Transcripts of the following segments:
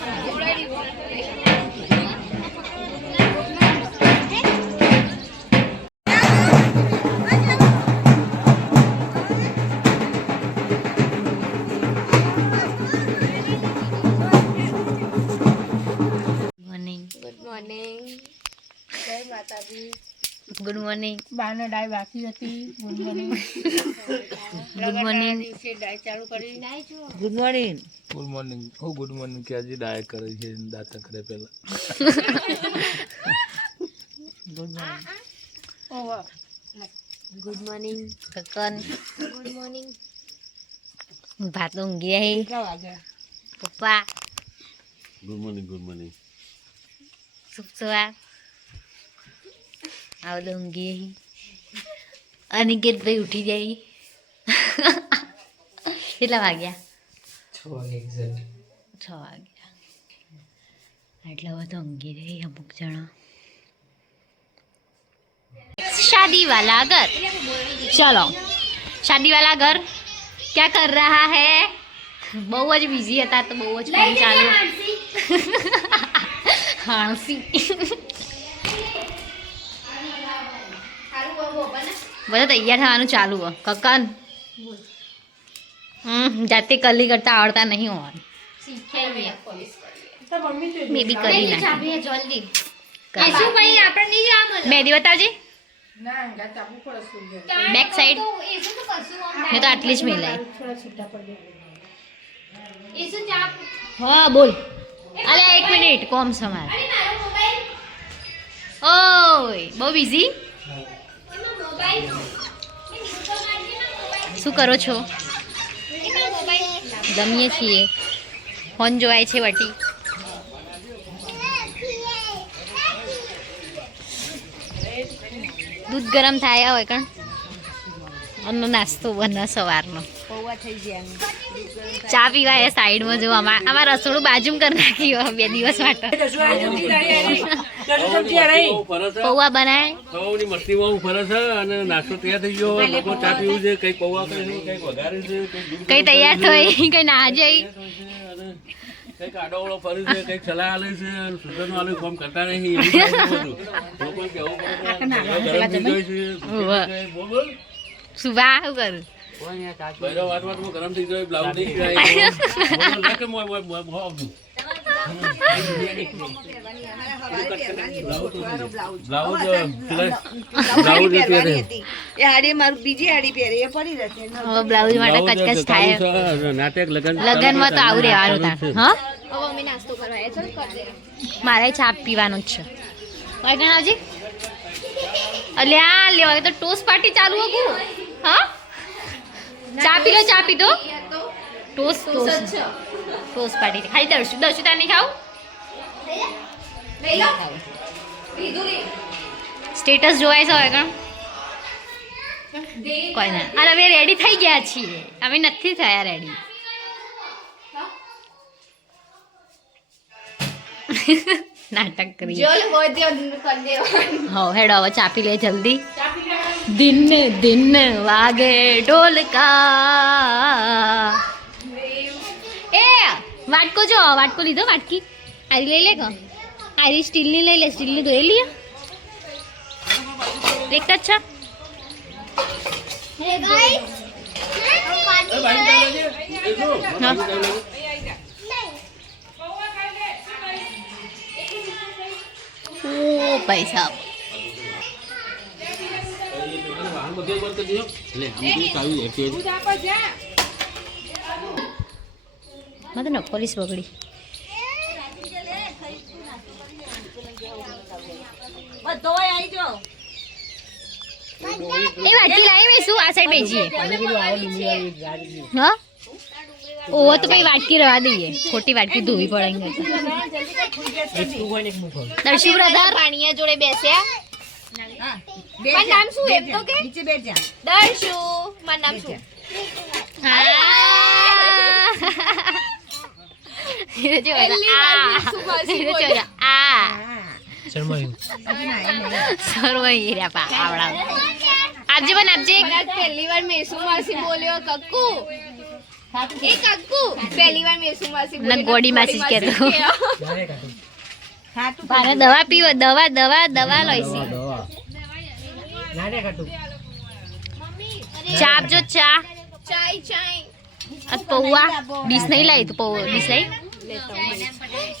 Thank you. Good morning બાને ડાય બાકી હતી. Good morning. ગુડ મોર્નિંગ ડાય ચાલુ કરી. Good morning. Good morning. હું ગુડ મોર્નિંગ કે આજે ડાય કરે છે દાંતા કરે પહેલા. Good morning. ઓહો. ગુડ મોર્નિંગ કકન ગુડ મોર્નિંગ. ભાત ઊંઘી આવી પપ્પા. Good morning good morning. શુભ સવાર. આવડે ઊંઘી આવી અનિકેતભાઈ ઉઠી જાય કેટલા વાગ્યા છ વાગ્યા એટલે હવે તો ઊંઘી રહી અમુક જણા शादी वाला घर चलो शादी वाला घर क्या कर रहा है બહુ જ બિઝી હતા તો બહુ જ ફોન ચાલુ હાણસી બધા તૈયાર થવાનું ચાલુ હો કકન હમ જાતે કલી કરતા આવડતા નહીં હોવાનું મેં બી કરી નાખી જલ્દી મહેંદી બતાવજે ના અંગા ચાબુ પડે સૂર્ય બેક સાઈડ મેં તો આટલી જ મિલાઈ થોડા છૂટા પડી હા બોલ અલે એક મિનિટ કોમ સમાર ઓય બહુ બિઝી શું કરો છો? જમીએ છીએ. ફોન જોવાય છે વટી. દૂધ ગરમ થાય હોય કણ? અને નાસ્તો બને સવારનો. પૌવા પીવા એ ચા પીવાય સાઈડમાં જો અમાર અમાર રસોડું બાજુમાં કરી નાખ્યું બે દિવસ માટે. પૌવા બનાય પૌવાની મસ્તીમાં ફરે છે અને નાસ્તો તૈયાર થઈ ગયો. લોકો ચા પીવું છે કઈ પૌવા કરે છે કઈ વઘારે છે કઈ તૈયાર થઈ કઈ ના જઈ કંઈક આડોવળો ફરે છે કંઈક સલાહ આલે છે સુધરનું આલે કામ કરતા નહીં એવું થાય છે બધું લોકોને કહેવું પડે કે ગરમ થઈ જાય છે બોલ. બોલ સુભા શું કરું? બૈરો વાત વાતમાં ગરમ થઈ બ્લાઉઝ નહીં બોલ, કે મોય મોય મોય હાડી મારું બીજી હાડી પહેરી એ પડી રહેશે. હવે બ્લાઉઝ માટે બ્લાઉઝ કચકચ થાય. ચાલુ લગન લગનમાં તો આવું રહેવાનું ચાલુ છે. તા હા મારે ચા પીવાનું જ છે. અલ્યા લેવા તો ટોસ પાર્ટી ચાલુ હતું હા? ચા પી લો ચા પી દો ટોસ ટોસ ટોસ પાર્ટી ખાઈ દર્શુ દર્શુ તાર નહીં ખાવું સ્ટેટસ જોવાય છે વાગણ કોઈ ના અને અમે રેડી થઈ ગયા છીએ અમે નથી થયા રેડી નાટક કરી હો હેડો હવે ચાપી લે જલ્દી દિન દિન વાગે ઢોલકા એ વાટકો જો વાટકો લીધો વાટકી આરી લઈ લે કો આરી સ્ટીલની લઈ લે સ્ટીલની ધોઈ લઈએ એકતા જ છે હા ઓ પૈસા બધે બંધ કરી દેજો. એટલે આમ શું આવી જાય છે. મને પોલીસ બગડી બધો આવી જાઓ એ વાટકી લાવી મેં શું આ સાઈડ બેજીએ હા? ઓવો તો પછી વાટકી રવા દઈએ. ખોટી વાટકી ધોવી પડે. દર્શુ બ્રધર પાણીયા જોડે બેસ્યા મારું નામ શું એમ તો કે? નીચે બેઠ જા દર્શુ. મારું નામ શું? પહેલી વાર મેસુ માસી બોલ્યો કક્કુ. એ કાકુ પહેલી વાર મેસુ માસી ગોડી માસી જ કહેતો મારે દવા પીવો દવા દવા દવા લોઈસી ચા આપજો ચા ચાય ચાય આ પૌવા ડીશ નહીં લાવી તું પૌવા ડીશ લાવી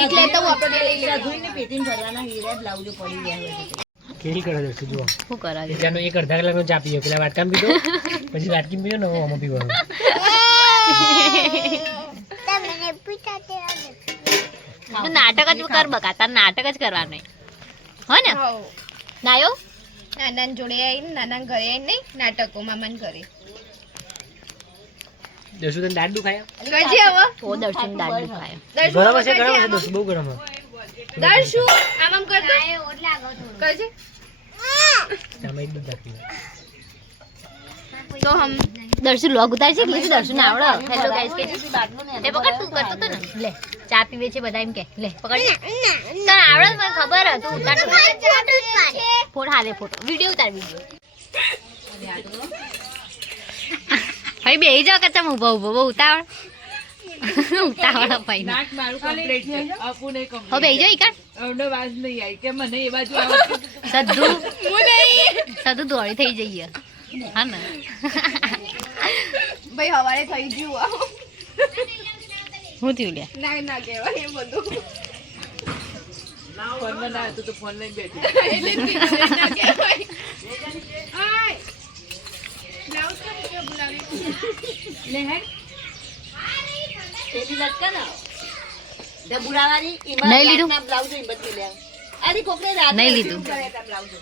એક લેતો હું આપણે લઈ લઈએ રઘુઈને પેટીને ભરવાના હીરા બ્લાઉઝો પડી ગયા હોય છે. કેરી કરે છે જુઓ શું કરાવે ત્યાંનો એક અડધા કલાકનો ચા પીયો પેલા વાટકામાં પીધો પછી વાટકીમાં પીધો ને હવે આમાં પીવાનો તું નાટક જ કર બકા તાર નાટક જ કરવાનું હો ને હઉ. નાયો નાના જોડે આવીને નાના ઘરે આવીને નહીં નાટકો મામાને ઘરે દર્શન દાડુ દાંત દુખાય આવો તો દર્શન દાડુ દુખાયો ગરમ છે ગરમ છે દર્શન બહુ ગરમ છે દર્શુ આમ આમ કર દો. કરજે. તમે એકદમ રાખી તો હમ. દર્શન લોગ ઉતાર છે એટલે દર્શન આવડે? હેલો ગાઈસ કે તે પકડ તું કરતો તો ને. લે ચા પીવે છે બધા એમ કે. લે પકડ. તને આવડે મને ખબર હ તું ઉતાર ફોટો હાલે ફોટો. વિડિયો ઉતાર વિડિયો. ભાઈ બેહી જાવ કચ્ચા ઊભો ઊભો બહુ ઉતાવળ. ઉતાવળ ભાઈ બેહી જાવ સદ્ધુ દોડી થઈ જઈએ. હા ને? ભાઈ હવારે થઈ ગયું હું થયું લે ના ના કહેવાય એ બધું કીધું, ના કહેવાય. બ્લાઉઝ કેમ બોલાવી? પેલી લટકે ને ડબુડાવાળી, એમાં નહીં લીધું? રાતના બ્લાઉઝો બધી લે. અરે કોકને રાતે નહીં લીધું. બ્લાઉઝો?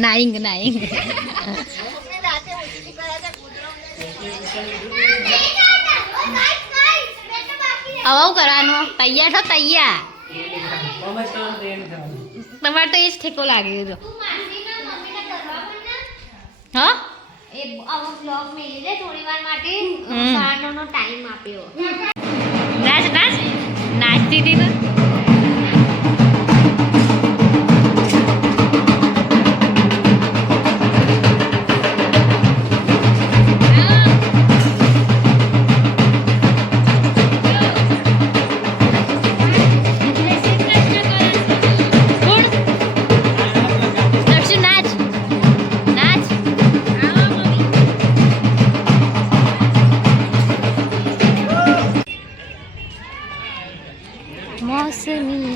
નાઈંગ નાઈંગ કોકને રાતે ઓછી કરે તા હવે હું કરવાનું તૈયાર છો તૈયાર તમારે તો એ જ ઠેકો લાગે છે હા એ આવો બ્લોગ મેલી દે થોડી વાર માટે હમ. સારનો ટાઈમ આપ્યો નાચ નાચ નાચતી હતી તો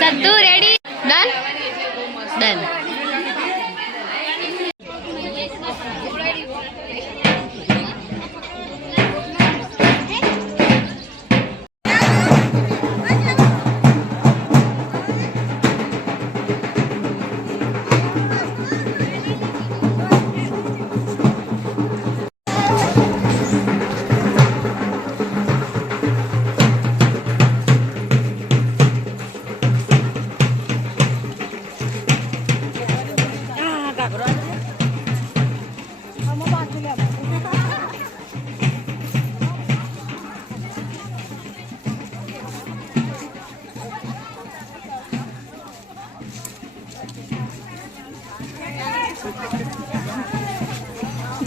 સદ્દુ રેડી ડન? ડન.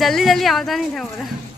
જલ્દી જલ્દી આવતા નહીં થાય બધા